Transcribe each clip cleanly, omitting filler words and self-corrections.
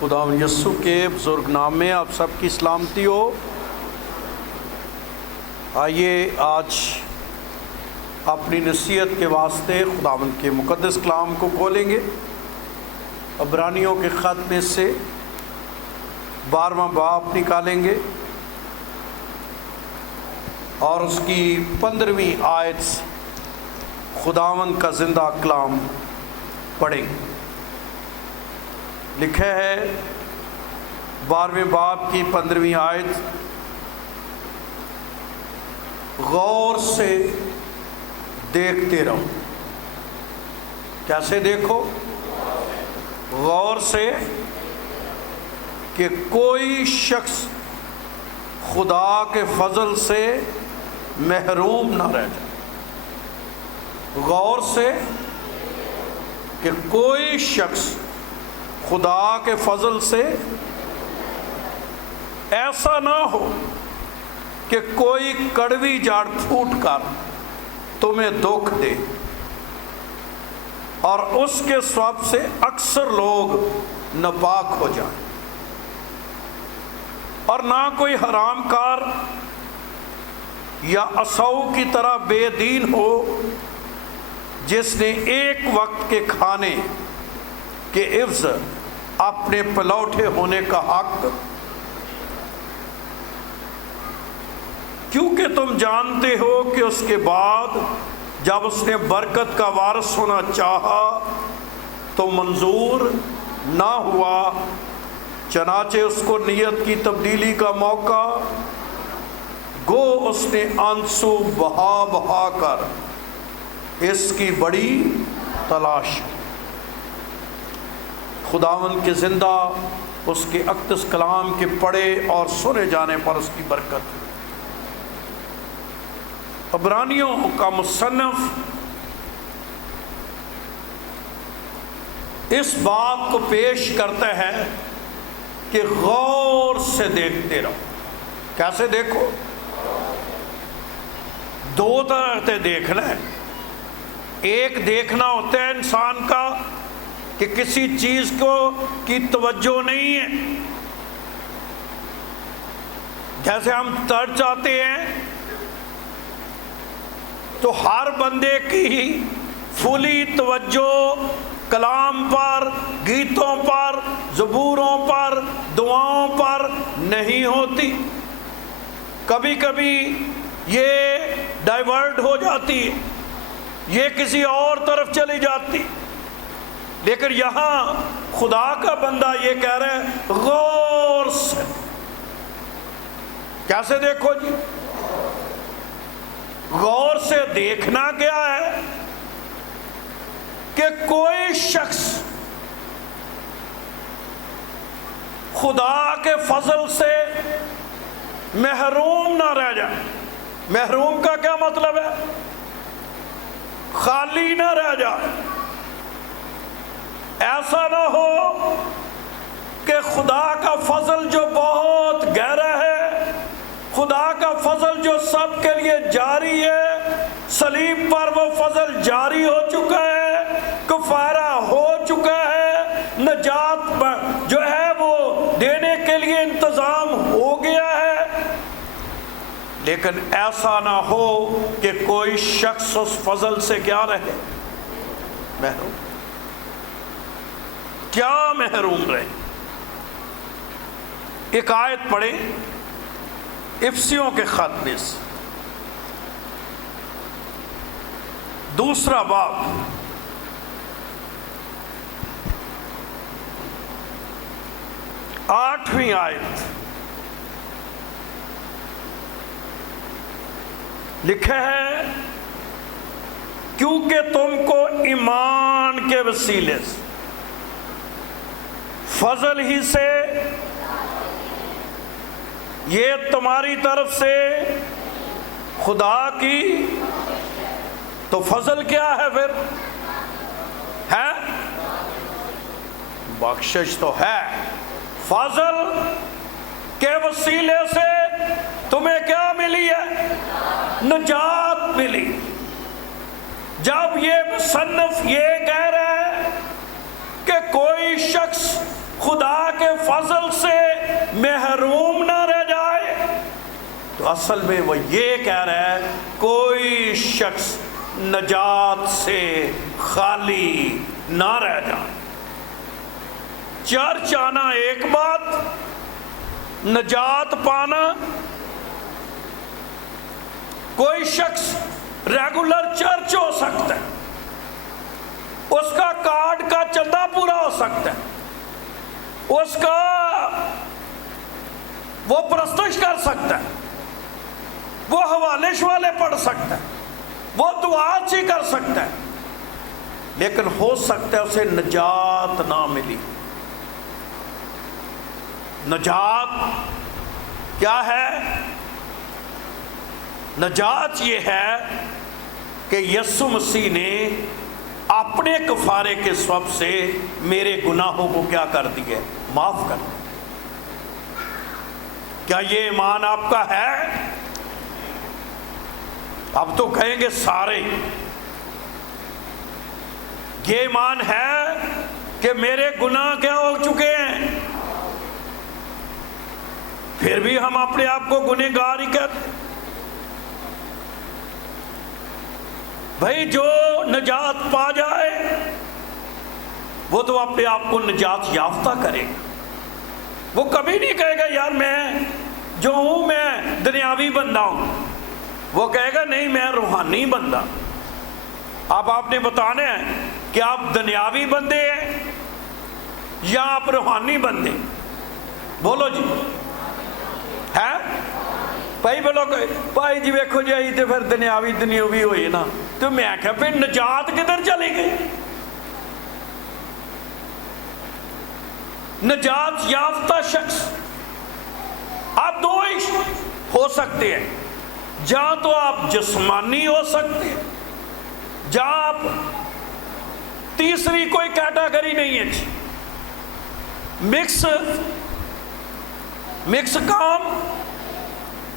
خداوند یسوع کے بزرگ نام میں آپ سب کی سلامتی ہو۔ آئیے آج اپنی نصیحت کے واسطے خداوند کے مقدس کلام کو کھولیں گے۔ عبرانیوں کے خط میں سے 12واں باب نکالیں گے اور اس کی 15ویں آیت سے خداوند کا زندہ کلام پڑھیں گے۔ لکھا ہے 12ویں باب کی 15ویں آیت، غور سے دیکھتے رہو۔ کیسے دیکھو؟ غور سے، کہ کوئی شخص خدا کے فضل سے محروم نہ رہ جائے۔ غور سے کہ کوئی شخص خدا کے فضل سے ایسا نہ ہو کہ کوئی کڑوی جھاڑ پھوٹ کر تمہیں دکھ دے، اور اس کے سبب سے اکثر لوگ ناپاک ہو جائیں، اور نہ کوئی حرام کار یا عصو کی طرح بے دین ہو جس نے ایک وقت کے کھانے کے عوض اپنے پلوٹے ہونے کا حق، کیونکہ تم جانتے ہو کہ اس کے بعد جب اس نے برکت کا وارث ہونا چاہا تو منظور نہ ہوا، چنانچہ اس کو نیت کی تبدیلی کا موقع گو اس نے آنسو بہا بہا کر اس کی بڑی تلاش۔ خداوند کے زندہ اس کے اقدس کلام کے پڑھے اور سنے جانے پر اس کی برکت۔ عبرانیوں کا مصنف اس بات کو پیش کرتا ہے کہ غور سے دیکھتے رہو۔ کیسے دیکھو؟ دو طرح سے دیکھنا ہے۔ ایک دیکھنا ہوتا ہے انسان کا کہ کسی چیز کو کی توجہ نہیں ہے، جیسے ہم چرچ آتے ہیں تو ہر بندے کی فلی توجہ کلام پر، گیتوں پر، زبوروں پر، دعاؤں پر نہیں ہوتی۔ کبھی کبھی یہ ڈائیورٹ ہو جاتی ہے، یہ کسی اور طرف چلی جاتی۔ لیکن یہاں خدا کا بندہ یہ کہہ رہا ہے غور سے۔ کیسے دیکھو جی؟ غور سے دیکھنا کیا ہے؟ کہ کوئی شخص خدا کے فضل سے محروم نہ رہ جائے۔ محروم کا کیا مطلب ہے؟ خالی نہ رہ جائے۔ ایسا نہ ہو کہ خدا کا فضل جو بہت گہرا ہے، خدا کا فضل جو سب کے لیے جاری ہے، صلیب پر وہ فضل جاری ہو چکا ہے، کفارہ ہو چکا ہے، نجات جو ہے وہ دینے کے لیے انتظام ہو گیا ہے، لیکن ایسا نہ ہو کہ کوئی شخص اس فضل سے کیا رہے؟ محروم۔ کیا محروم رہے؟ ایک آیت پڑھیں افسیوں کے خط میں سے، 2واں باب، آٹھویں آیت۔ لکھا ہے کیونکہ تم کو ایمان کے وسیلے سے فضل ہی سے، یہ تمہاری طرف سے خدا کی، تو فضل کیا ہے پھر؟ ہے بخشش تو ہے۔ فضل کے وسیلے سے تمہیں کیا ملی ہے؟ نجات ملی۔ جب یہ مصنف یہ کہہ رہا ہے کہ کوئی شخص خدا کے فضل سے محروم نہ رہ جائے، تو اصل میں وہ یہ کہہ رہا ہے کوئی شخص نجات سے خالی نہ رہ جائے۔ چرچ آنا ایک بات، نجات پانا۔ کوئی شخص ریگولر چرچ ہو سکتا ہے، اس کا کارڈ کا چندہ پورا ہو سکتا ہے، اس کا وہ پرستش کر سکتا ہے، وہ حوالے شوالے پڑھ سکتا ہے، وہ دعا اچھی کر سکتا ہے، لیکن ہو سکتا ہے اسے نجات نہ ملی۔ نجات کیا ہے؟ نجات یہ ہے کہ یسوع مسیح نے اپنے کفارے کے سبب سے میرے گناہوں کو کیا کر دیا؟ معاف کر دیا۔ کیا یہ ایمان آپ کا ہے؟ اب تو کہیں گے سارے، یہ ایمان ہے کہ میرے گناہ کیا ہو چکے ہیں؟ پھر بھی ہم اپنے آپ کو گنہگار ہی کہتے ہیں۔ بھائی جو نجات پا جائے وہ تو اپنے آپ کو نجات یافتہ کرے گا، وہ کبھی نہیں کہے گا یار میں جو ہوں میں دنیاوی بندہ ہوں، وہ کہے گا نہیں میں روحانی بندہ۔ اب آپ نے بتانا ہے کہ آپ دنیاوی بندے ہیں یا آپ روحانی بندے؟ بولو جی، ہے بھائی؟ بولو بھائی جی ویکھو جی آئی تو پھر دنیاوی ہوئی نا، تو میں کہا پھر نجات کدھر چلی گئی؟ نجات یافتہ شخص آپ دو ہی ہو سکتے ہیں، جہاں تو آپ جسمانی ہو سکتے ہیں، جہاں آپ تیسری کوئی کیٹیگری نہیں ہے، مکس کام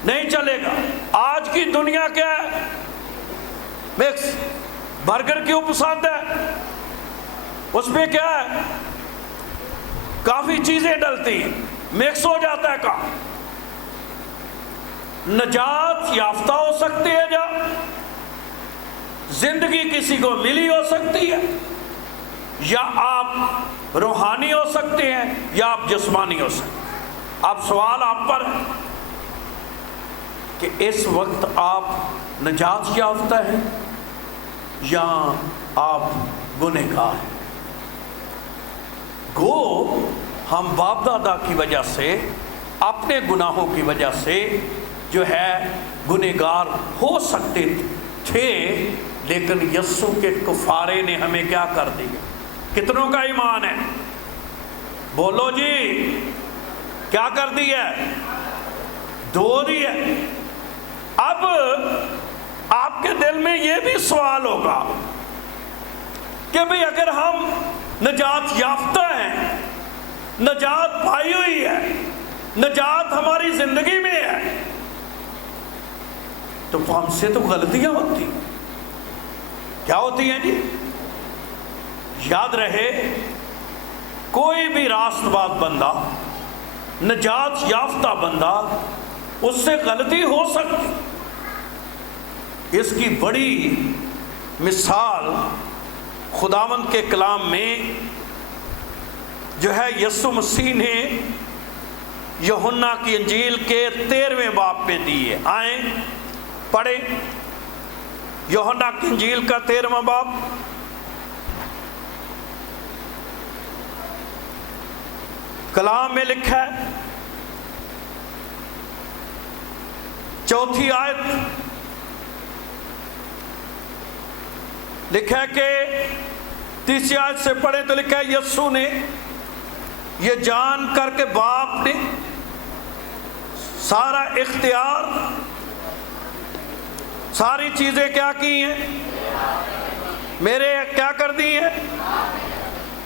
نہیں چلے گا۔ آج کی دنیا کیا ہے؟ مکس۔ برگر کیوں پسند ہے؟ اس میں کیا ہے؟ کافی چیزیں ڈلتی ہیں، مکس ہو جاتا ہے کام۔ نجات یافتہ ہو سکتے ہیں، جہاں زندگی کسی کو ملی ہو سکتی ہے، یا آپ روحانی ہو سکتے ہیں یا آپ جسمانی ہو سکتے ہیں۔ اب سوال آپ پر ہے کہ اس وقت آپ نجات یافتہ ہیں یا آپ گنہگار ہیں؟ گو ہم باپ دادا کی وجہ سے، اپنے گناہوں کی وجہ سے جو ہے گنہگار ہو سکتے تھے، لیکن یسوع کے کفارے نے ہمیں کیا کر دیا؟ کتنوں کا ایمان ہے؟ بولو جی، کیا کر دیا؟ دھو دیا۔ اب آپ کے دل میں یہ بھی سوال ہوگا کہ بھئی اگر ہم نجات یافتہ ہیں، نجات پائی ہوئی ہے، نجات ہماری زندگی میں ہے، تو ہم سے تو غلطیاں ہوتی ہیں۔ کیا ہوتی ہیں جی؟ یاد رہے کوئی بھی راست باز بندہ، نجات یافتہ بندہ، اس سے غلطی ہو سکتی۔ اس کی بڑی مثال خداوند کے کلام میں جو ہے یسوع مسیح نے یوحنا کی انجیل کے 13ویں باب میں دی ہے۔ آئیں پڑھیں یوحنا کی انجیل کا 13واں باب۔ کلام میں لکھا ہے 4 آیت، لکھا ہے کہ 3 آیت سے پڑھیں تو لکھا ہے یسوع نے یہ جان کر کے باپ نے سارا اختیار، ساری چیزیں کیا کی ہیں؟ میرے کیا کر دی ہیں؟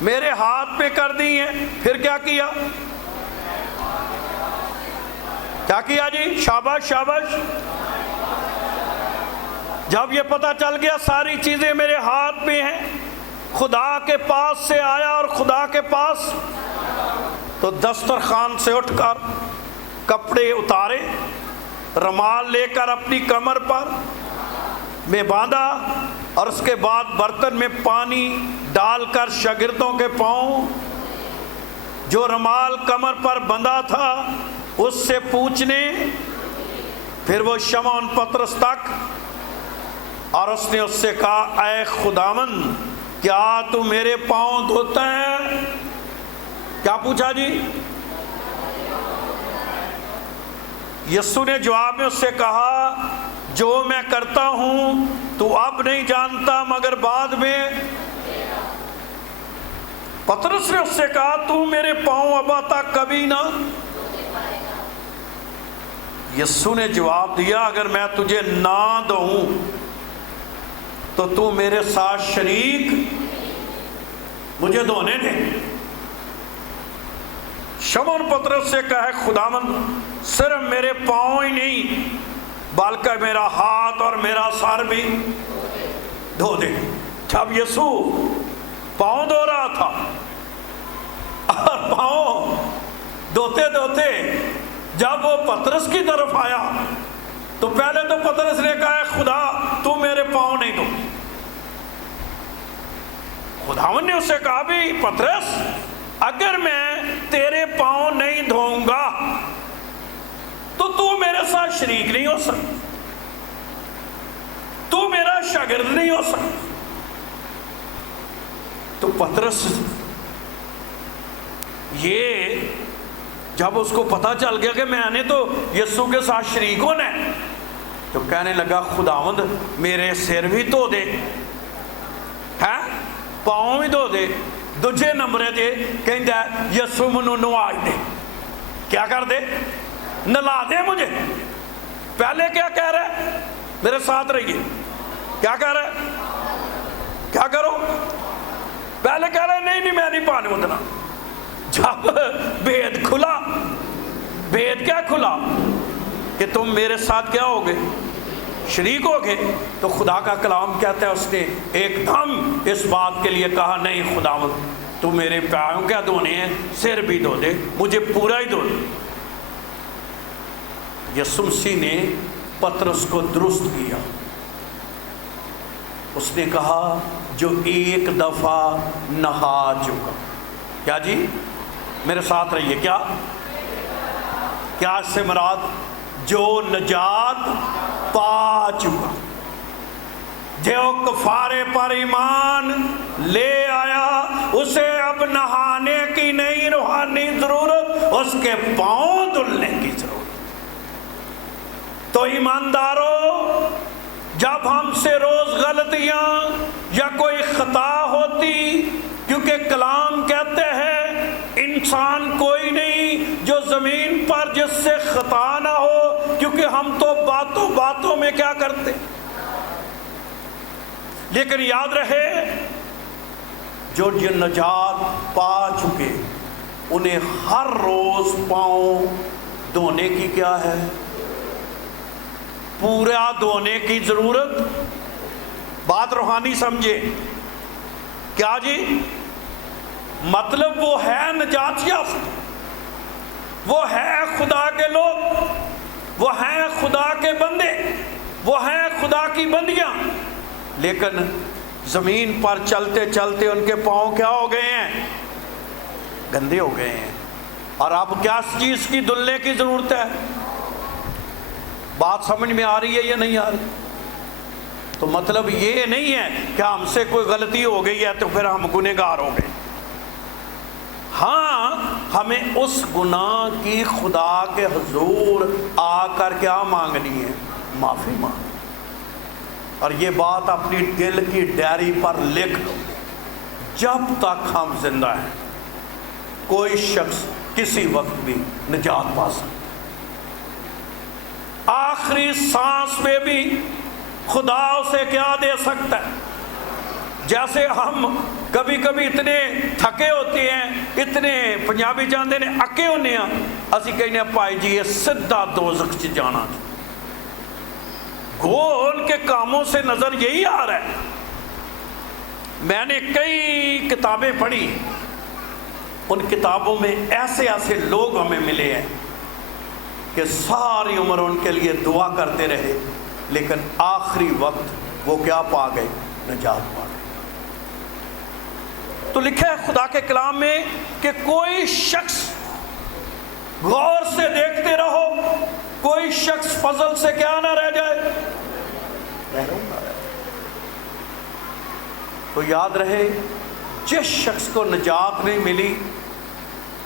میرے ہاتھ پہ کر دی ہیں۔ پھر کیا کیا؟ کیا کیا جی؟ شاباش شاباش۔ جب یہ پتہ چل گیا ساری چیزیں میرے ہاتھ میں ہیں، خدا کے پاس سے آیا اور خدا کے پاس، تو دسترخوان سے اٹھ کر کپڑے اتارے، رومال لے کر اپنی کمر پر میں باندھا، اور اس کے بعد برتن میں پانی ڈال کر شاگردوں کے پاؤں جو رومال کمر پر بندھا تھا اس سے پوچھنے، پھر وہ شمعون پطرس تک، اور اس نے اس سے کہا اے خداوند کیا تو میرے پاؤں دھوتا ہے؟ کیا پوچھا جی؟ یسوع نے جواب میں اس سے کہا جو میں کرتا ہوں تو اب نہیں جانتا مگر بعد میں۔ پطرس نے اس سے کہا تو میرے پاؤں ابا تک کبھی نہ۔ یسوع نے جواب دیا اگر میں تجھے نہ دوں تو تو میرے ساتھ شریک مجھے دھونے دے۔ شمعون پطرس سے کہے خداوند صرف میرے پاؤں ہی نہیں بلکہ میرا ہاتھ اور میرا سر بھی دھو دے۔ جب یسوع پاؤں دھو رہا تھا اور پاؤں دھوتے دھوتے جب وہ پطرس کی طرف آیا تو پہلے تو پطرس نے کہا خدا تو میرے پاؤں نہیں دھو۔ خداوند نے اسے کہا بھی پطرس اگر میں تیرے پاؤں نہیں دھوؤں گا تو میرے ساتھ شریک نہیں ہو سکتا، تو میرا شاگرد نہیں ہو سکتا۔ تو پطرس یہ جب اس کو پتہ چل گیا کہ میں نے تو یسوع کے ساتھ شریک ہونا ہے تو کہنے لگا خداوند میرے سر بھی دھو دے، پاؤں بھی دھو دے، دوجے نمبرے دے کہندا ہے یسوع منو نواج دے، کیا کر دے؟ نلا دے مجھے۔ پہلے کیا کہہ رہا ہے؟ میرے ساتھ رہیے، کیا کہہ رہا ہے؟ کیا کرو؟ پہلے کہہ رہا ہے نہیں میں نہیں پانی اتنا۔ جب بھید کھلا، بھید کیا کھلا کہ تم میرے ساتھ کیا ہوگے؟ شریک ہوگے، تو خدا کا کلام کہتا ہے اس نے ایک دم اس بات کے لیے کہا نہیں خداوند تو میرے پاؤں کیا دھونے ہیں، سر بھی دھو دے، مجھے پورا ہی دھو دے۔ یسوع مسیح نے پطرس کو درست کیا، اس نے کہا جو ایک دفعہ نہا چکا، کیا جی میرے ساتھ رہیے، کیا اس سے مراد جو نجات پا چکا، جو کفارے پر ایمان لے آیا اسے اب نہانے کی نہیں روحانی ضرورت، اس کے پاؤں دھلنے کی ضرورت۔ تو ایمانداروں جب ہم سے روز غلطیاں یا کوئی خطا ہوتی، کیونکہ کلام کہتے ہیں انسان کوئی نہیں جو زمین پر جس سے خطا نہ ہو، کیونکہ ہم تو باتوں باتوں میں کیا کرتے، لیکن یاد رہے جو نجات پا چکے انہیں ہر روز پاؤں دھونے کی کیا ہے؟ پورا دھونے کی ضرورت۔ بات روحانی سمجھے، کیا جی مطلب وہ ہے نجات یافتہ، وہ ہے خدا کے لوگ، وہ ہیں خدا کے بندے، وہ ہیں خدا کی بندیاں، لیکن زمین پر چلتے چلتے ان کے پاؤں کیا ہو گئے ہیں؟ گندے ہو گئے ہیں۔ اور اب کیا چیز کی دھلنے کی ضرورت ہے؟ بات سمجھ میں آ رہی ہے یا نہیں آ رہی؟ تو مطلب یہ نہیں ہے کہ ہم سے کوئی غلطی ہو گئی ہے تو پھر ہم گنہگار ہو گئے۔ ہاں ہمیں اس گناہ کی خدا کے حضور آ کر کیا مانگنی ہے؟ معافی مانگ۔ اور یہ بات اپنی دل کی ڈائری پر لکھ لو، جب تک ہم زندہ ہیں کوئی شخص کسی وقت بھی نجات پا سکتا، آخری سانس میں بھی خدا اسے کیا دے سکتا ہے۔ جیسے ہم کبھی کبھی اتنے تھکے ہوتے ہیں، اتنے پنجابی جاندے نے اکے ہونے ہیں، اسی کہنے پائی جی یہ سدھا دوزخ چ جانا، گو ان کے کاموں سے نظر یہی آ رہا ہے۔ میں نے کئی کتابیں پڑھی ان کتابوں میں ایسے ایسے لوگ ہمیں ملے ہیں کہ ساری عمر ان کے لیے دعا کرتے رہے، لیکن آخری وقت وہ کیا پا گئے؟ نجات پا گئے۔ تو لکھا ہے خدا کے کلام میں کہ کوئی شخص، غور سے دیکھتے رہو، کوئی شخص فضل سے کیا نہ رہ جائے، محروم نہ رہ جائے۔ تو یاد رہے، جس شخص کو نجات نہیں ملی،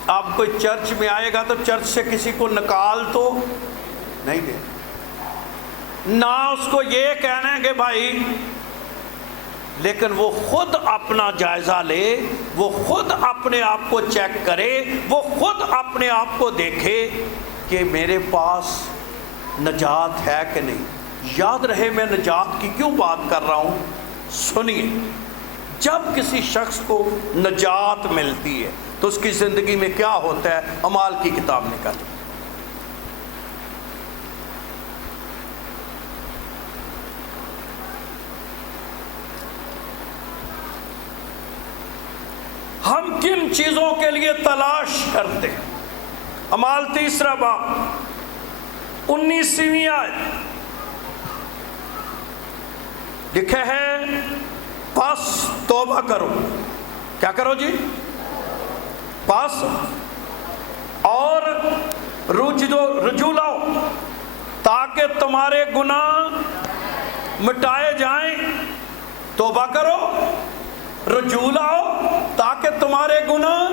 آپ کوئی چرچ میں آئے گا تو چرچ سے کسی کو نکال تو نہیں دے، نہ اس کو یہ کہنا ہے کہ بھائی، لیکن وہ خود اپنا جائزہ لے، وہ خود اپنے آپ کو چیک کرے، وہ خود اپنے آپ کو دیکھے کہ میرے پاس نجات ہے کہ نہیں۔ یاد رہے میں نجات کی کیوں بات کر رہا ہوں، سنیے، جب کسی شخص کو نجات ملتی ہے تو اس کی زندگی میں کیا ہوتا ہے؟ اعمال کی کتاب نکال، ہم کن چیزوں کے لیے تلاش کرتے ہیں؟ اعمال 3 باب 19ویں آیت لکھا ہے، پس توبہ کرو، کیا کرو جی؟ پس اور رجوع لاؤ تاکہ تمہارے گناہ مٹائے جائیں۔ توبہ کرو، رجوع لاؤ تاکہ تمہارے گناہ،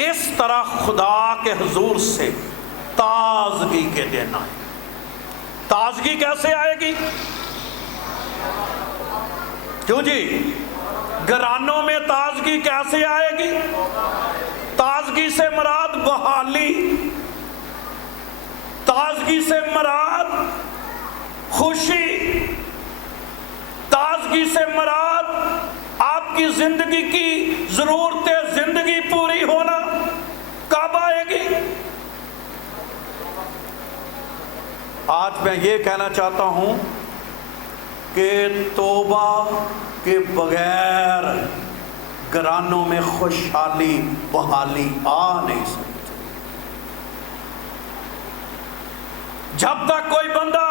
اس طرح خدا کے حضور سے تازگی کے دن آئے۔ تازگی کیسے آئے گی؟ کیوں جی؟ گھرانوں میں تازگی کیسے آئے گی؟ تازگی سے مراد بحالی، تازگی سے مراد خوشی، تازگی سے مراد آپ کی زندگی کی ضرورتیں زندگی پوری ہونا۔ کب آئے گی؟ آج میں یہ کہنا چاہتا ہوں کہ توبہ کے بغیر گھرانوں میں خوشحالی بحالی آ نہیں سکتی۔ جب تک کوئی بندہ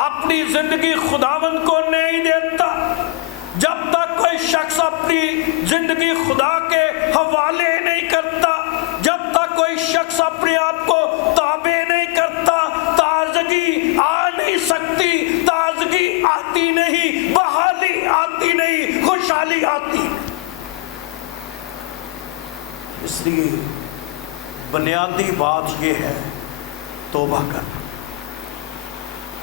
اپنی زندگی خداوند کو نہیں دیتا، جب تک کوئی شخص اپنی زندگی خدا کے حوالے نہیں کرتا، جب تک کوئی شخص اپنے آپ کو تابع نہیں کرتا، تازگی آ نہیں سکتی، تازگی آتی نہیں، بحالی آتی نہیں، خوشحالی آتی۔ اس لیے بنیادی بات یہ ہے توبہ کرنا،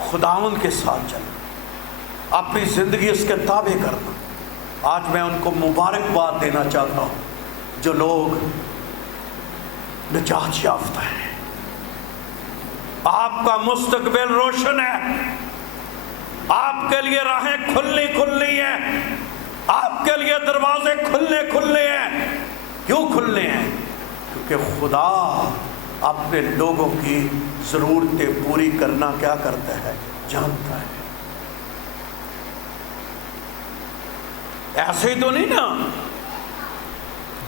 خداوند کے ساتھ چلنا، اپنی زندگی اس کے تابع کرنا۔ آج میں ان کو مبارکباد دینا چاہتا ہوں جو لوگ نجات یافتہ ہیں۔ آپ کا مستقبل روشن ہے، آپ کے لیے راہیں کھلنی ہیں، آپ کے لیے دروازے کھلنے ہیں۔ کیوں کھلنے ہیں؟ کیونکہ خدا اپنے لوگوں کی ضرورتیں پوری کرنا کیا کرتا ہے؟ جانتا ہے۔ ایسے ہی تو نہیں نا،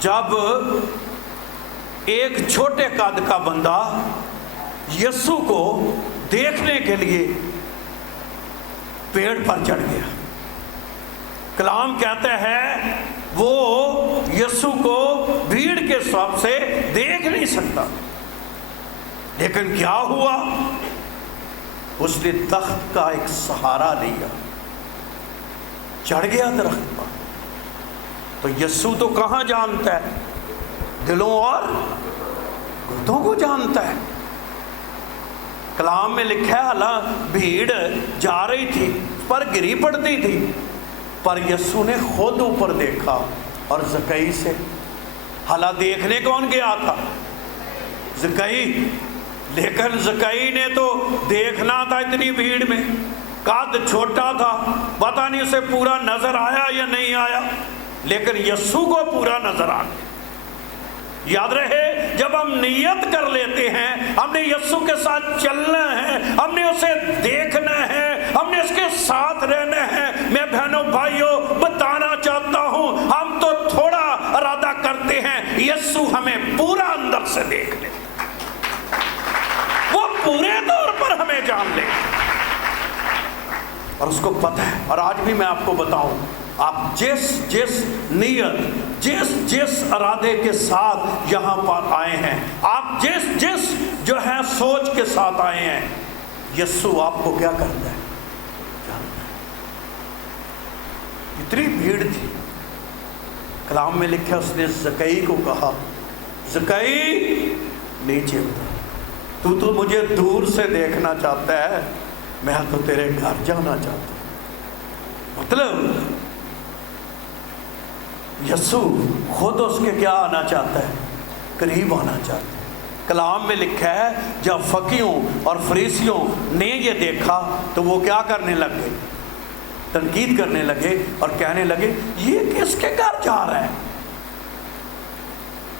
جب ایک چھوٹے قد کا بندہ یسوع کو دیکھنے کے لیے پیڑ پر چڑھ گیا، کلام کہتا ہے وہ یسوع کو بھیڑ کے سبب سے دیکھ نہیں سکتا، لیکن کیا ہوا؟ اس نے درخت کا ایک سہارا لیا، چڑھ گیا درخت پر۔ تو یسوع تو کہاں جانتا ہے؟ دلوں اور گردوں کو جانتا ہے۔ کلام میں لکھا ہے حالانکہ بھیڑ جا رہی تھی پر گری پڑتی تھی، پر یسوع نے خود اوپر دیکھا اور زکئی سے، حالانکہ دیکھنے کون گیا تھا؟ زکئی، لیکن زکئی نے تو دیکھنا تھا اتنی بھیڑ میں، قد چھوٹا تھا، پتہ نہیں اسے پورا نظر آیا یا نہیں آیا، لیکن یسوع کو پورا نظر آ گیا۔ یاد رہے، جب ہم نیت کر لیتے ہیں ہم نے یسوع کے ساتھ چلنا ہے، ہم نے اسے دیکھنا ہے، ہم نے اس کے ساتھ رہنا ہے۔ میں بہنوں بھائیوں بتانا چاہتا ہوں، ہم تو تھوڑا ارادہ کرتے کرتے ہیں یسوع ہمیں پورا اندر سے دیکھ لے، وہ پورے طور پر ہمیں جان لے اور اس کو پتہ ہے۔ اور آج بھی میں آپ کو بتاؤں، آپ جس نیت جس ارادے کے ساتھ یہاں پر آئے ہیں، آپ جس جو ہے سوچ کے ساتھ آئے ہیں، یسوع آپ کو کیا کرتا ہے جانتا ہے۔ اتنی بھیڑ تھی، کلام میں لکھا اس نے زکئی کو کہا، زکئی نیچے اتر، تو مجھے دور سے دیکھنا چاہتا ہے، میں تو تیرے گھر جانا چاہتا ہوں۔ مطلب یسوع خود اس کے کیا آنا چاہتا ہے، قریب آنا چاہتا ہے۔ کلام میں لکھا ہے جب فقیوں اور فریسیوں نے یہ دیکھا تو وہ کیا کرنے لگے، تنقید کرنے لگے اور کہنے لگے یہ کس کے گھر جا رہا ہے،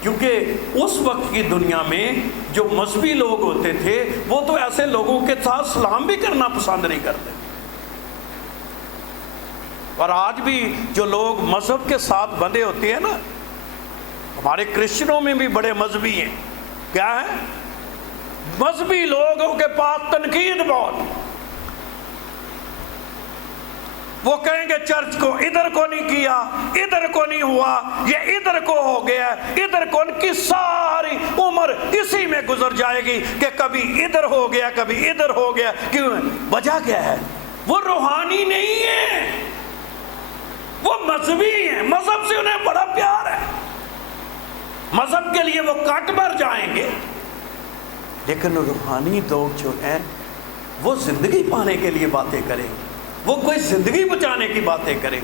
کیونکہ اس وقت کی دنیا میں جو مذہبی لوگ ہوتے تھے وہ تو ایسے لوگوں کے ساتھ سلام بھی کرنا پسند نہیں کرتے، اور آج بھی جو لوگ مذہب کے ساتھ بندھے ہوتے ہیں نا، ہمارے کرسچنوں میں بھی بڑے مذہبی ہیں، کیا ہے، مذہبی لوگوں کے پاس تنقید بہت، وہ کہیں گے چرچ کو ادھر کو نہیں کیا، ادھر کو نہیں ہوا، یہ ادھر کو ہو گیا، ادھر کو، ان کی ساری عمر اسی میں گزر جائے گی کہ کبھی ادھر ہو گیا کبھی ادھر ہو گیا۔ کیوں؟ وجہ کیا ہے؟ وہ روحانی نہیں ہے، وہ مذہبی ہیں، مذہب سے انہیں بڑا پیار ہے، مذہب کے لیے وہ کٹ بھر جائیں گے، لیکن روحانی لوگ جو ہیں وہ زندگی پانے کے لیے باتیں کریں، وہ کوئی زندگی بچانے کی باتیں کریں،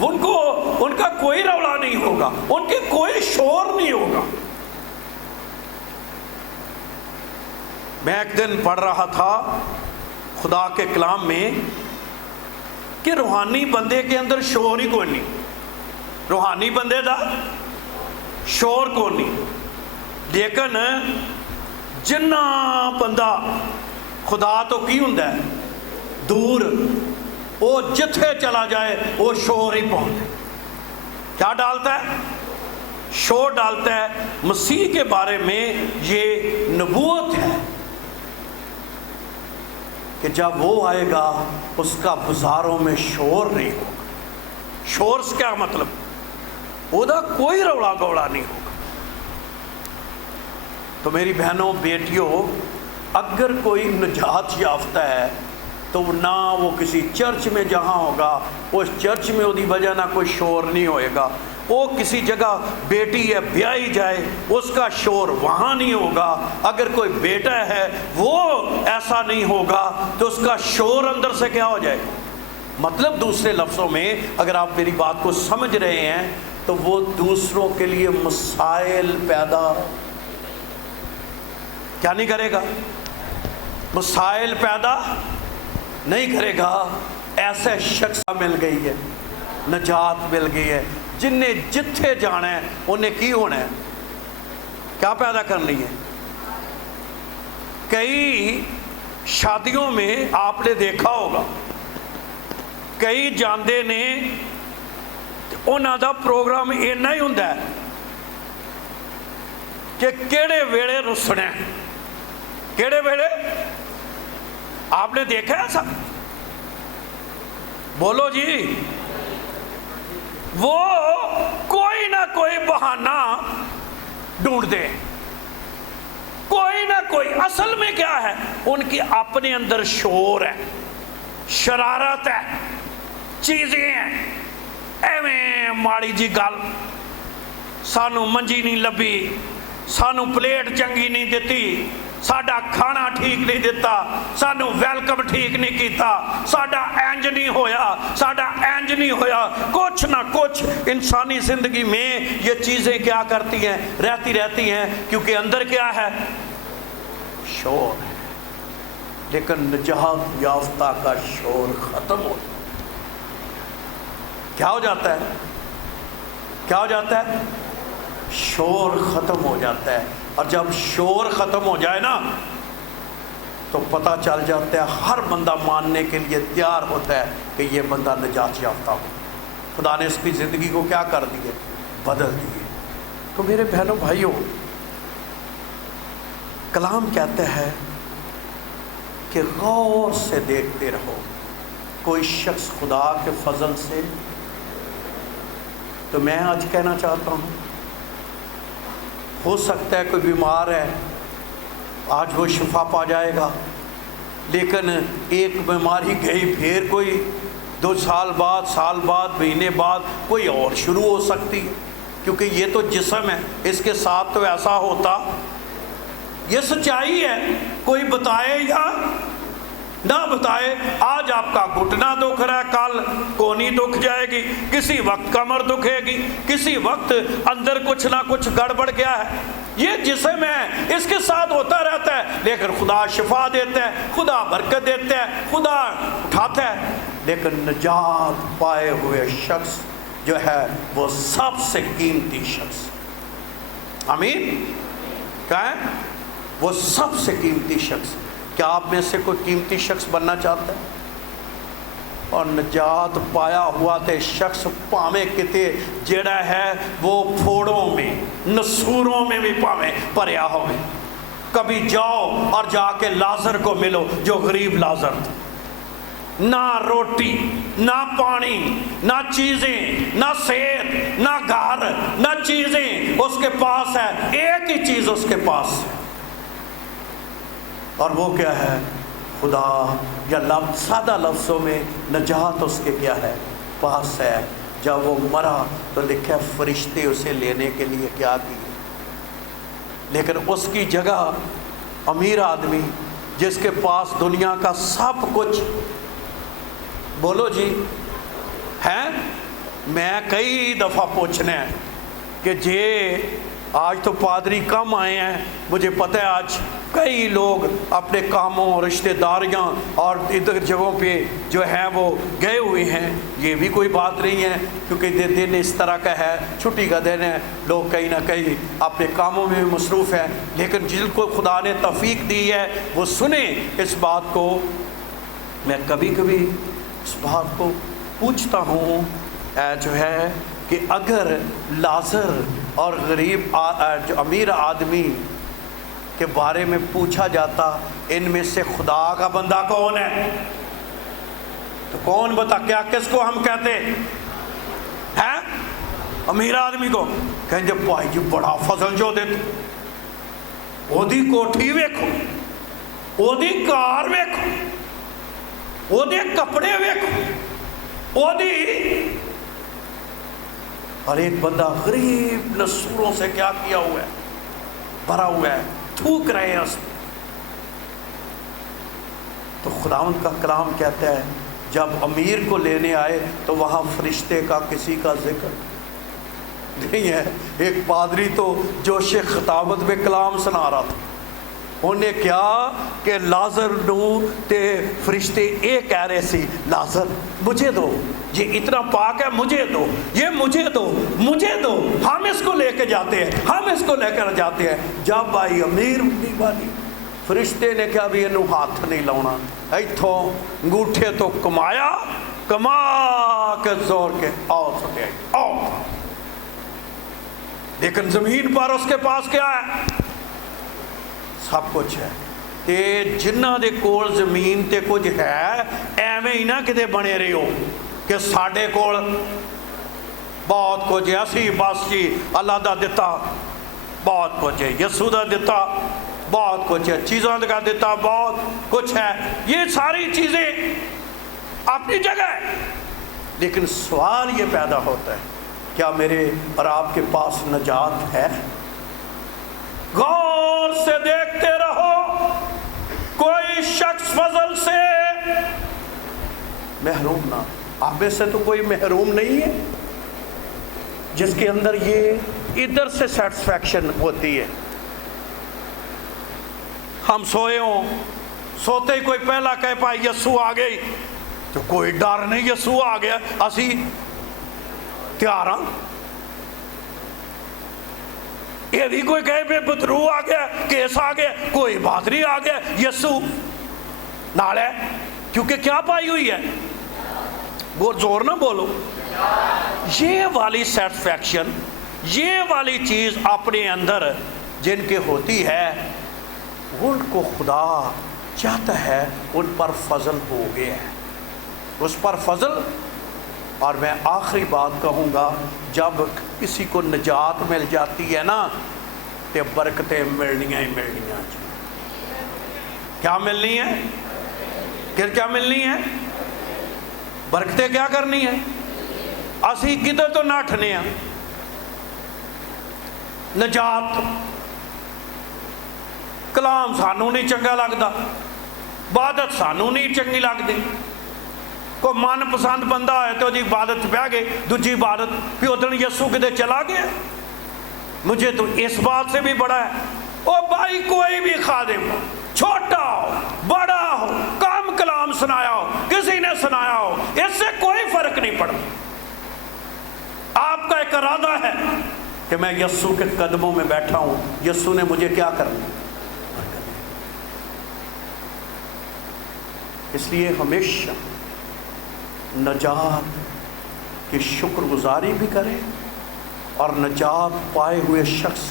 ان کا کوئی رولا نہیں ہوگا، ان کے کوئی شور نہیں ہوگا۔ میں ایک دن پڑھ رہا تھا خدا کے کلام میں کہ روحانی بندے کے اندر شور ہی کوئی نہیں، روحانی بندے دا شور کو نہیں، لیکن جنہ بندہ خدا تو کی ہوں ہے دور، وہ جتھے چلا جائے وہ شور ہی پہنچے، کیا ڈالتا ہے؟ شور ڈالتا ہے۔ مسیح کے بارے میں یہ نبوت ہے کہ جب وہ آئے گا اس کا بازاروں میں شور نہیں ہوگا۔ شور سے کیا مطلب؟ وہ دا کوئی روڑا گوڑا نہیں ہوگا۔ تو میری بہنوں بیٹیوں، اگر کوئی نجات یافتہ ہے تو نہ وہ کسی چرچ میں جہاں ہوگا اس چرچ میں وہ وجہ نہ کوئی شور نہیں ہوئے گا، وہ کسی جگہ بیٹی ہے بیائی جائے اس کا شور وہاں نہیں ہوگا، اگر کوئی بیٹا ہے وہ ایسا نہیں ہوگا تو اس کا شور اندر سے کیا ہو جائے گا۔ مطلب دوسرے لفظوں میں اگر آپ میری بات کو سمجھ رہے ہیں تو وہ دوسروں کے لیے مسائل پیدا کیا نہیں کرے گا، مسائل پیدا نہیں کرے گا۔ ایسے شخص مل گئی ہے، نجات مل گئی ہے، جن نے جتھے جانا ہے انہیں کی ہونا ہے، کیا پیدا کرنی ہے۔ کئی شادیوں میں آپ نے دیکھا ہوگا، کئی جاندے نے انہاں دا پروگرام اینا ہی ہوندا ہے کہ کیڑے ویڑے رسنے، کیڑے ویڑے، آپ نے دیکھا ہے ایسا؟ بولو جی۔ وہ کوئی نہ کوئی بہانہ ڈھونڈ دے، کوئی نہ کوئی۔ اصل میں کیا ہے؟ ان کی اپنے اندر شور ہے، شرارت ہے، چیزیں ہیں، ایویں ماڑی جی گل، سانو منجی نہیں لبھی، سانو پلیٹ چنگی نہیں دیتی، ساڈا کھانا ٹھیک نہیں دیتا، سانو ویلکم ٹھیک نہیں کیتا، ساڈا اینج نہیں ہویا، ساڈا اینج نہیں ہویا۔ کچھ نہ کچھ انسانی زندگی میں یہ چیزیں کیا کرتی ہیں، رہتی ہیں، کیونکہ اندر کیا ہے؟ شور ہے۔ لیکن نجات یافتہ کا شور ختم ہو جاتا ہے۔ کیا ہو جاتا ہے؟ کیا ہو جاتا ہے؟ شور ختم ہو جاتا ہے۔ اور جب شور ختم ہو جائے نا تو پتہ چل جاتا ہے، ہر بندہ ماننے کے لیے تیار ہوتا ہے کہ یہ بندہ نجات یافتہ ہو۔ خدا نے اس کی زندگی کو کیا کر دیے؟ بدل دیے۔ تو میرے بہنوں بھائیوں، کلام کہتا ہے کہ غور سے دیکھتے رہو۔ کوئی شخص خدا کے فضل سے، تو میں آج کہنا چاہتا ہوں، ہو سکتا ہے کوئی بیمار ہے، آج وہ شفا پا جائے گا، لیکن ایک بیماری گئی، پھر کوئی 2 سال بعد، سال بعد، مہینے بعد کوئی اور شروع ہو سکتی ہے، کیونکہ یہ تو جسم ہے، اس کے ساتھ تو ایسا ہوتا۔ یہ سچائی ہے، کوئی بتائے یا نہ بتائے۔ آج آپ کا گھٹنا دکھ رہا ہے، کل کونی دکھ جائے گی، کسی وقت کمر دکھے گی، کسی وقت اندر کچھ نہ کچھ گڑبڑ گیا ہے۔ یہ جسم ہے، اس کے ساتھ ہوتا رہتا ہے، لیکن خدا شفا دیتا ہے، خدا برکت دیتا ہے، خدا اٹھاتا ہے۔ لیکن نجات پائے ہوئے شخص جو ہے وہ سب سے قیمتی شخص، آمین، کیا ہے؟ وہ سب سے قیمتی شخص۔ کیا آپ میں سے کوئی قیمتی شخص بننا چاہتا ہے؟ اور نجات پایا ہوا تے شخص پاویں کتے جڑا ہے وہ پھوڑوں میں، نسوروں میں بھی پاویں پریا ہوئے۔ کبھی جاؤ اور جا کے لازر کو ملو جو غریب لازر تھا، نہ روٹی، نہ پانی، نہ چیزیں، نہ صحت، نہ گھر، نہ چیزیں اس کے پاس ہے، ایک ہی چیز اس کے پاس ہے، اور وہ کیا ہے؟ خدا، یا سادہ لفظوں میں نجات اس کے کیا ہے؟ پاس ہے۔ جب وہ مرا تو لکھا ہے فرشتے اسے لینے کے لیے کیا کیے، لیکن اس کی جگہ امیر آدمی جس کے پاس دنیا کا سب کچھ، بولو جی، ہے، میں کئی دفعہ پوچھنا ہے کہ جی آج تو پادری کم آئے ہیں، مجھے پتہ ہے آج کئی لوگ اپنے کاموں، رشتہ داریاں اور ادھر جگہوں پہ جو ہیں وہ گئے ہوئے ہیں۔ یہ بھی کوئی بات نہیں ہے، کیونکہ دن اس طرح کا ہے، چھٹی کا دن ہے، لوگ کہیں نہ کہیں اپنے کاموں میں بھی مصروف ہیں، لیکن جن کو خدا نے توفیق دی ہے وہ سنیں اس بات کو۔ میں کبھی کبھی اس بات کو پوچھتا ہوں جو ہے کہ اگر لازر اور غریب جو امیر آدمی کے بارے میں پوچھا جاتا ان میں سے خدا کا بندہ کون ہے، تو کون بتا؟ کیا کس کو ہم کہتے ہیں؟ امیر آدمی کو کہیں جب بھائی جی بڑا فضل جو دیتے، وہ دی کوٹھی ویکھو، وہ دی کار ویکھو، وہ دے کپڑے ویکھو، وہ دی، اور ایک بندہ غریب نسوروں سے کیا کیا ہوا ہے؟ بھرا ہوا ہے، تھوک رہے ہیں اس میں۔ تو خداوند کا کلام کہتا ہے جب امیر کو لینے آئے تو وہاں فرشتے کا کسی کا ذکر نہیں ہے۔ ایک پادری تو جوش خطابت میں کلام سنا رہا تھا، انہیں کیا کہ لازر نو تے فرشتے ایک کہہ رہے سی، لازر مجھے دو، یہ اتنا پاک ہے، مجھے دو، یہ مجھے دو، مجھے دو، ہم اس کو لے کے جاتے ہیں، ہم اس کو لے کر جاتے ہیں۔ جب آئی امیر دیوانی، فرشتے نے کیا بھی انہوں ہاتھ نہیں لاؤنا، ایتھوں انگوٹھے تو کمایا، کما کے زور کے آؤ سکے آؤ، لیکن زمین پر اس کے پاس کیا ہے؟ سب کچھ ہے۔ تے جنہ دے کول زمین تے کچھ ہے، ایویں ہی نہ کتے بنے رہے ہو کہ ساڈے کول بہت کچھ ہے، اسی بس جی اللہ دا دتا بہت کچھ ہے، یسوع دا دتا بہت کچھ ہے، چیزوں کا دتا بہت کچھ ہے۔ یہ ساری چیزیں اپنی جگہ ہے، لیکن سوال یہ پیدا ہوتا ہے کیا میرے اور آپ کے پاس نجات ہے؟ غور سے دیکھتے رہو، کوئی شخص فضل سے محروم نہ۔ آپ میں سے تو کوئی محروم نہیں ہے جس کے اندر یہ ادھر سے سیٹسفیکشن ہوتی ہے۔ ہم سوئے ہوں، سوتے ہی کوئی پہلا کہہ پائے یسوع آ گئی، تو کوئی ڈر نہیں، یسوع آ گیا، اسی تیار ہاں۔ یہ بھی کوئی کہے پہ بدرو آ گیا، کیس آ گیا، کوئی بادری آ گیا، یسوع نال ہے، کیونکہ کیا پائی ہوئی ہے؟ وہ زور نہ بولو، یہ والی سیٹسفیکشن یہ والی چیز اپنے اندر جن کے ہوتی ہے ان کو خدا چاہتا ہے ان پر فضل ہو گیا ہے، اس پر فضل۔ اور میں آخری بات کہوں گا، جب کسی کو نجات مل جاتی ہے نا تو برکتیں ملنیاں ہی ملنیاں۔ کیا ملنی ہے؟ پھر کیا ملنی ہے؟ برکتیں کیا کرنی ہے؟ اسی کدھر تو ناٹھنے ہیں نجات۔ کلام سانو نہیں چنگا لگتا، عبادت سانو نہیں چنگی لگتی، کوئی من پسند بندہ ہے تو جی عبادت بہ گئے، دوجی عبادت بھی ادھر یسو کدے چلا گیا۔ مجھے تو اس بات سے بھی بڑا ہے، او بھائی کوئی بھی خادم ہو، چھوٹا ہو بڑا ہو، کام کلام سنایا ہو کسی نے سنایا ہو، اس سے کوئی فرق نہیں پڑتا۔ آپ کا ایک ارادہ ہے کہ میں یسوع کے قدموں میں بیٹھا ہوں، یسوع نے مجھے کیا کرنا، اس لیے ہمیشہ نجات کی شکر گزاری بھی کریں، اور نجات پائے ہوئے شخص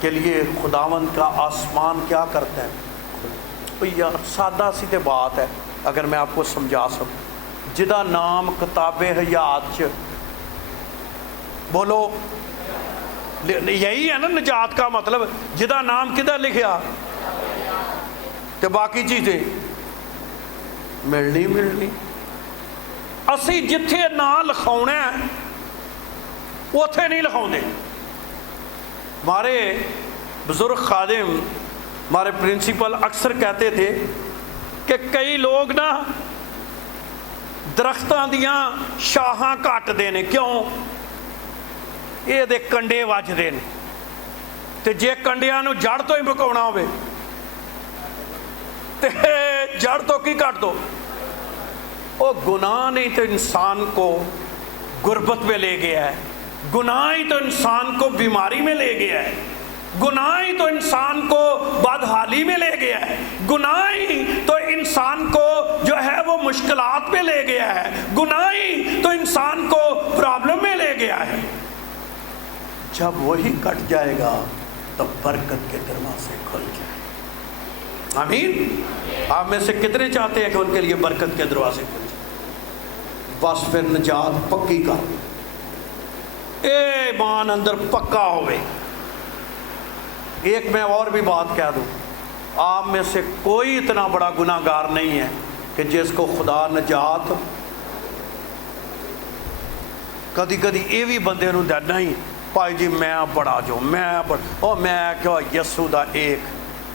کے لیے خداوند کا آسمان کیا کرتا ہے۔ یار سادہ سیدھے بات ہے، اگر میں آپ کو سمجھا سکوں، جدا نام کتاب حیات چ بولو، یہی ہے نا نجات کا مطلب، جدا نام کدھر لکھیا تو باقی چیزیں ملنی۔ اسی جتھے نام لکھاؤنا ہے اوتھے نہیں لکھاؤندے۔ ہمارے بزرگ خادم، ہمارے پرنسپل اکثر کہتے تھے کہ کئی لوگ نا درختاں دیاں شاہاں کٹ دینے، کیوں؟ یہ دے کنڈے وج دینے، تے جے کنڈیاں نو جڑ تو ہی مکونا ہوئے تے جڑ تو کی کٹ دو۔ وہ گناہ نہیں تو انسان کو غربت میں لے گیا ہے، گناہ ہی تو انسان کو بیماری میں لے گیا ہے، گناہ ہی تو انسان کو بدحالی میں لے گیا ہے، گناہ ہی تو انسان کو جو ہے وہ مشکلات میں لے گیا ہے، گناہ ہی تو انسان کو پرابلم میں لے گیا ہے۔ جب وہی کٹ جائے گا تو برکت کے دروازے کھل جائیں۔ آمین۔ آپ میں سے کتنے چاہتے ہیں کہ ان کے لیے برکت کے دروازے کھل جائیں؟ بس پھر نجات پکی کر، ایمان اندر پکا ہوئے۔ ایک میں اور بھی بات کہہ دوں، آپ میں سے کوئی اتنا بڑا گناہ گار نہیں ہے کہ جس کو خدا نجات کدی کدی یہ بھی بندے نو دینا ہی پائی جی میں بڑا جو میں کیا یسوع دا ایک۔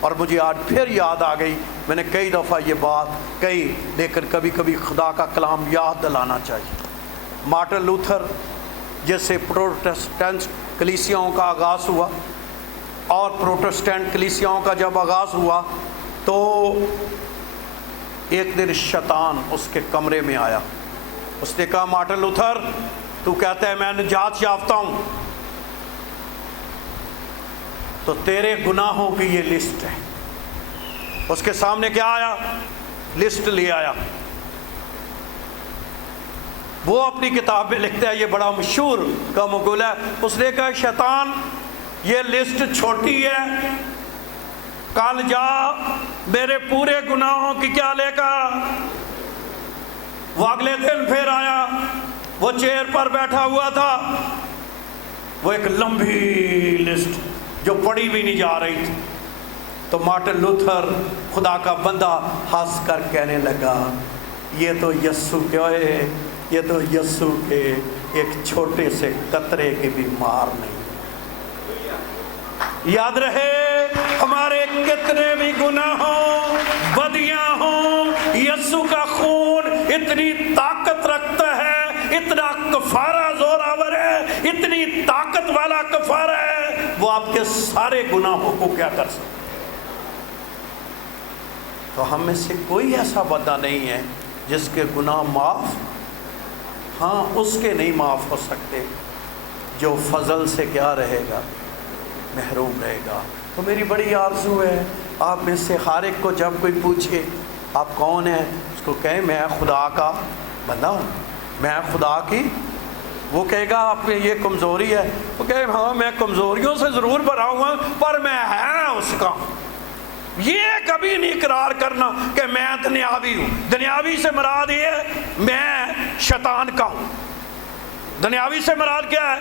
اور مجھے آج پھر یاد آ گئی، میں نے کئی دفعہ یہ بات کہی لیکن کبھی کبھی خدا کا کلام یاد دلانا چاہیے۔ مارٹن لوتھر جیسے پروٹسٹنٹ کلیسیاؤں کا آغاز ہوا، اور پروٹسٹنٹ کلیسیاؤں کا جب آغاز ہوا تو ایک دن شیطان اس کے کمرے میں آیا، اس نے کہا مارٹن لوتھر تو کہتا ہے میں نجات یافتہ ہوں، تو تیرے گناہوں کی یہ لسٹ ہے۔ اس کے سامنے کیا آیا؟ لسٹ لے آیا۔ وہ اپنی کتاب میں لکھتا ہے، یہ بڑا مشہور کا مقولہ ہے، اس نے کہا شیطان یہ لسٹ چھوٹی ہے، کل جا میرے پورے گناہوں کی کیا لے کر۔ وہ اگلے دن پھر آیا، وہ چیئر پر بیٹھا ہوا تھا، وہ ایک لمبی لسٹ جو پڑھی بھی نہیں جا رہی تھی۔ تو مارٹن لوتھر خدا کا بندہ ہنس کر کہنے لگا یہ تو یسوع کے ایک چھوٹے سے قطرے کے بھی مار نہیں۔ یاد رہے ہمارے کتنے بھی گناہ ہوں، بدیاں ہوں، یسوع کا خون اتنی طاقت رکھتا ہے، اتنا کفارہ زوراور ہے، اتنی طاقت والا کفارہ ہے، وہ آپ کے سارے گناہوں کو کیا کر سکتا۔ تو ہم میں سے کوئی ایسا بندہ نہیں ہے جس کے گناہ معاف، ہاں اس کے نہیں معاف ہو سکتے جو فضل سے کیا رہے گا، محروم رہے گا۔ تو میری بڑی آرزو ہے آپ میں سے ہر ایک کو جب کوئی پوچھے آپ کون ہیں، اس کو کہیں میں خدا کا بندہ ہوں، میں خدا کی وہ کہے گا آپ میں یہ کمزوری ہے، وہ کہے ہاں میں کمزوریوں سے ضرور بھرا ہوا پر میں ہے اس کا۔ یہ کبھی نہیں اقرار کرنا کہ میں دنیاوی ہوں۔ دنیاوی سے مراد یہ ہے میں شیطان کا ہوں۔ دنیاوی سے مراد کیا ہے؟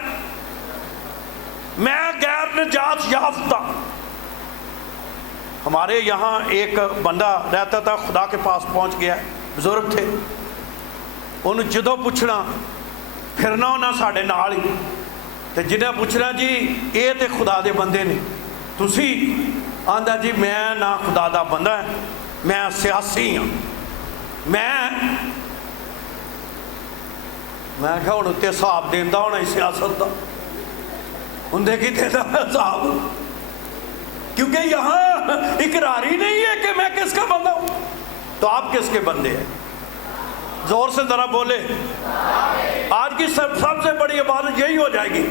میں غیر نجات یافتہ۔ ہمارے یہاں ایک بندہ رہتا تھا، خدا کے پاس پہنچ گیا، بزرگ تھے، انہوں جدو پوچھنا پھرنا ہونا ساڑھے نال ہی، تو جنہیں پوچھنا جی یہ تے خدا دے بندے نے، تسی آندہ جی میں نہ خدا دا بندہ ہے، میں سیاسی ہوں۔ میں کہا ہوں تے صاحب دیندہ ہونا ہی سیاست دا، اندھے کی دیندہ ہے صاحب، کیونکہ یہاں اقرار ہی نہیں ہے کہ میں کس کا بندہ ہوں۔ تو آپ کس کے بندے ہیں؟ زور سے ذرا بولے۔ آج کی سب سے بڑی عبادت یہی ہو جائے گی۔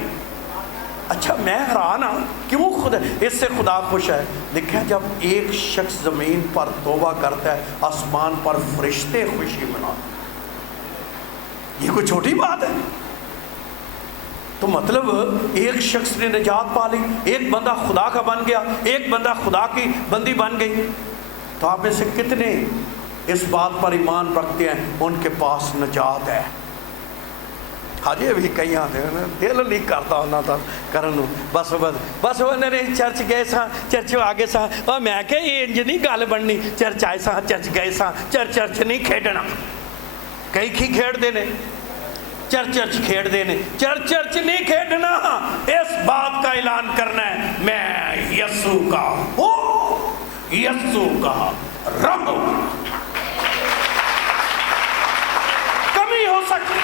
اچھا میں حیران ہوں کیوں خدا اس سے خدا خوش ہے؟ دیکھیں جب ایک شخص زمین پر توبہ کرتا ہے آسمان پر فرشتے خوشی مناتے، یہ کوئی چھوٹی بات ہے؟ تو مطلب ایک شخص نے نجات پا لی، ایک بندہ خدا کا بن گیا، ایک بندہ خدا کی بندی بن گئی۔ تو آپ میں سے کتنے اس بات پر ایمان رکھتے ہیں ان کے پاس نجات ہے؟ حاجی بھی کئی آتے ہیں دل نہیں کرتا ہونا تھا کرن بس انہوں نے چرچ گئے سا، چرچ آگے سا، اور میں کہ انج نہیں گل بننی، چرچ آئے سا، چرچ گئے سا، چرچ نہیں کھیڈنا۔ کئی کی کھیڈ دینے، چرچ کھیڈ دینے، چرچ نہیں کھیڈنا، اس بات کا اعلان کرنا ہے میں یسوع کا ہوں، یسوع کا رب ہوں۔ کمی ہو سکتی،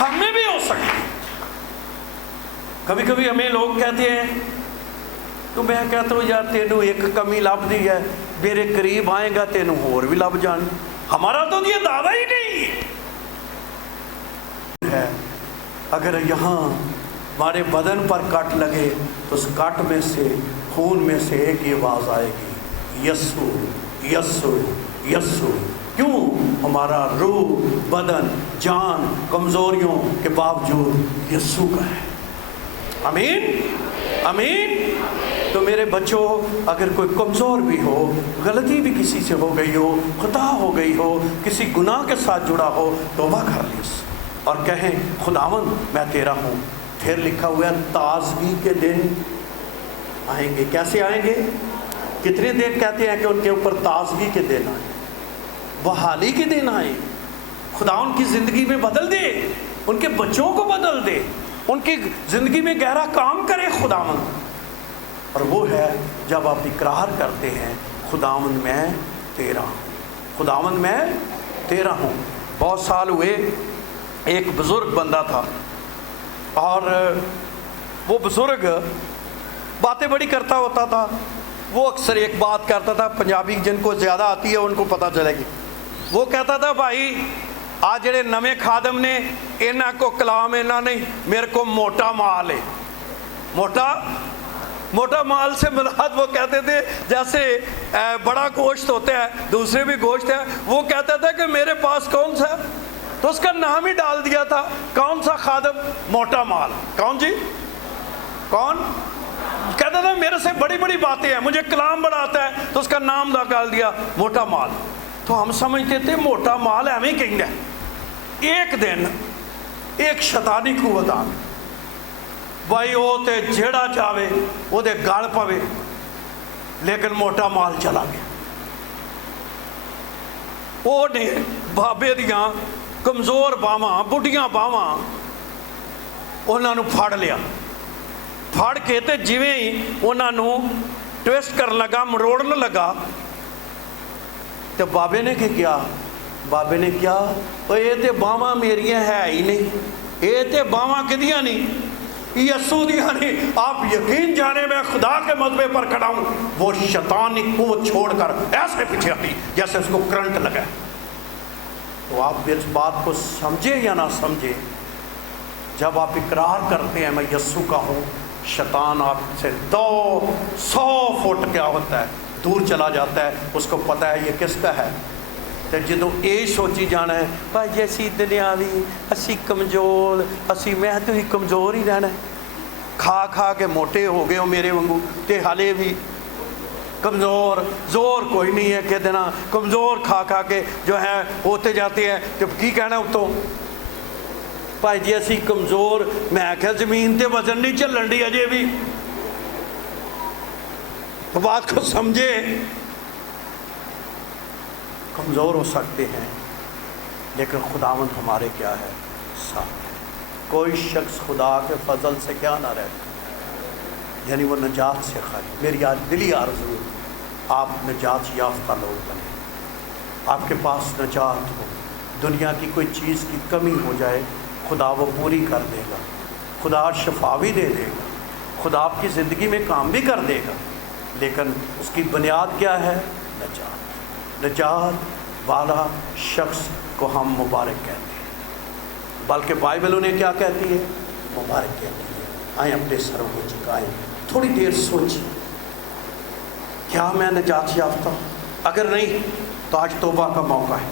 ہمیں بھی ہو سکتی۔ کبھی کبھی ہمیں لوگ کہتے ہیں، تو میں کہتا ہوں یار تینوں ایک کمی لب دی ہے، میرے قریب آئیں گا تینوں اور بھی لب جان۔ ہمارا تو یہ دعویٰ ہی نہیں ہے۔ اگر یہاں ہمارے بدن پر کٹ لگے تو اس کٹ میں سے، خون میں سے ایک ہی آواز آئے گی، یسوع یسوع یسوع۔ کیوں؟ ہمارا روح، بدن، جان کمزوریوں کے باوجود یسوع کا ہے۔ آمین آمین۔ تو میرے بچوں اگر کوئی کمزور بھی ہو، غلطی بھی کسی سے ہو گئی ہو، خطا ہو گئی ہو، کسی گناہ کے ساتھ جڑا ہو، توبہ کر لی اور کہیں خداوند میں تیرا ہوں۔ پھر لکھا ہوا ہے تازگی کے دن آئیں گے۔ کیسے آئیں گے؟ کتنے دن کہتے ہیں کہ ان کے اوپر تازگی کے دن آئیں، بحالی کے دن آئیں۔ خدا ان کی زندگی میں بدل دے، ان کے بچوں کو بدل دے، ان کی زندگی میں گہرا کام کرے خداوند۔ اور وہ ہے جب آپ اقرار کرتے ہیں خداوند میں تیرا ہوں، خداوند میں تیرا ہوں۔ بہت سال ہوئے، ایک بزرگ بندہ تھا اور وہ بزرگ باتیں بڑی کرتا ہوتا تھا۔ وہ اکثر ایک بات کرتا تھا، پنجابی جن کو زیادہ آتی ہے ان کو پتہ چلے گی۔ وہ کہتا تھا بھائی آج جڑے نویں خادم نے انہاں کو کلام انہاں نہیں، میرے کو موٹا مال ہے۔ موٹا مال سے مراد وہ کہتے تھے جیسے بڑا گوشت ہوتا ہے، دوسرے بھی گوشت ہے۔ وہ کہتا تھا کہ میرے پاس کون سا، تو اس کا نام ہی ڈال دیا تھا، کون سا خادم؟ موٹا مال۔ کون جی؟ کون؟ کہتا تھا میرے سے بڑی بڑی باتیں ہیں، مجھے کلام بڑا آتا ہے، تو اس کا نام ڈال دیا موٹا مال۔ تو ہم سمجھتے تھے موٹا مال ایویں کہیں گے۔ ایک دن ایک شیطانی قوت آ بھائی وہ تے جیڑا چاہے وہ دے گل پوے، لیکن موٹا مال چلا گیا۔ وہ نے بابے دیاں کمزور باواں، بڑھیاں باواں انہاں نو پھڑ لیا، پھڑ کے تے جویں ہی انہاں نو ٹویسٹ کرن لگا، مروڑن لگا، تو بابے نے کیا؟ بابے نے کیا؟ تو یہ تے باواں میریاں ہے ہی نہیں، یہ تے باواں کدیاں نہیں، یسوع دیاں نہیں۔ آپ یقین جانے میں خدا کے مذبے پر کھڑا ہوں۔ وہ شیطانی قوت چھوڑ کر ایسے پیچھے ہٹی جیسے اس کو کرنٹ لگا۔ تو آپ اس بات کو سمجھے یا نہ سمجھے، جب آپ اقرار کرتے ہیں میں یسوع کا ہوں، شیطان آپ سے 200 فٹ کیا ہوتا ہے دور چلا جاتا ہے۔ اس کو پتہ ہے یہ کس کا ہے، تو جدوں یہ سوچی جانا ہے بھائی جی اسی دنیاوی اسی کمزور اسی میں تو ہی کمزور ہی رہنا ہے کھا کھا کے موٹے ہو گئے ہو میرے وانگو تے حالے بھی کمزور زور کوئی نہیں ہے کہ دینا کمزور کھا کھا کے جو ہے ہوتے جاتے ہیں تو کی کہنا اتوں بھائی جی اسی کمزور میں آخیا زمین تے وزن نہیں چلن دی اجے بھی بات کو سمجھے کمزور ہو سکتے ہیں لیکن خداوند ہمارے کیا ہے ساتھ ہے کوئی شخص خدا کے فضل سے کیا نہ رہے یعنی وہ نجات سے خالی میری آج دلی آرزو آپ نجات یافتہ لوگ بنے آپ کے پاس نجات ہو دنیا کی کوئی چیز کی کمی ہو جائے خدا وہ پوری کر دے گا خدا شفا بھی دے دے گا خدا آپ کی زندگی میں کام بھی کر دے گا لیکن اس کی بنیاد کیا ہے نجات نجات والا شخص کو ہم مبارک کہتے ہیں بلکہ بائبل انہیں کیا کہتی ہے مبارک کہتی ہے آئیں اپنے سروں کو جھکائیں تھوڑی دیر سوچیں کیا میں نجات یافتہ ہوں اگر نہیں تو آج توبہ کا موقع ہے